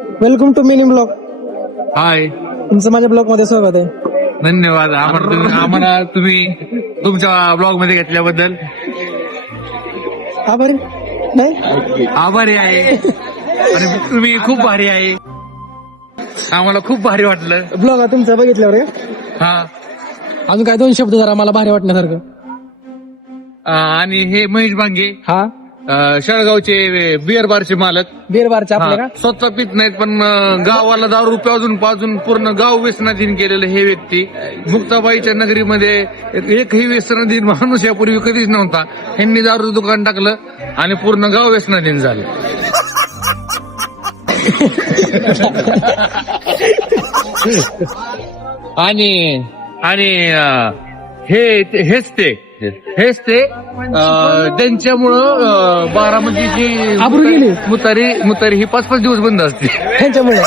Welcome to mini blog. Hi, तुमचं माझ्या blog मध्ये स्वागत आहे. धन्यवाद. आम्हाला तुम्ही तुमच्या ब्लॉग मध्ये घेतल्याबद्दल आभारी नाही. आभारी आहे. आणि तुम्ही खूप भारी आहे. आम्हाला खूप भारी वाटलं. ब्लॉग तुमचा बघितल्यावर हा. अजून काय दोन शब्द जरा मला भारी वाटण्यासारखं. आणि हे महेश भांगे, हा, शेळगावचे बिअर बारचे मालक. बिअर बारचे आपले का? स्वतः पित नाहीत, पण गावाला दारू पाजून पाजून पूर्ण गाव व्यसनाधीन केलेलं हे व्यक्ती. मुक्ताबाईच्या नगरीमध्ये एकही व्यसनाधीन माणूस यापूर्वी कधीच नव्हता. ह्यांनी दारूचं दुकान टाकलं आणि पूर्ण गाव व्यसनाधीन झालं. आणि आणि हेच ते त्यांच्यामुळं बारामतीची आबरू गेली. मुतारी ही 5-5 दिवस बंद असते त्यांच्यामुळे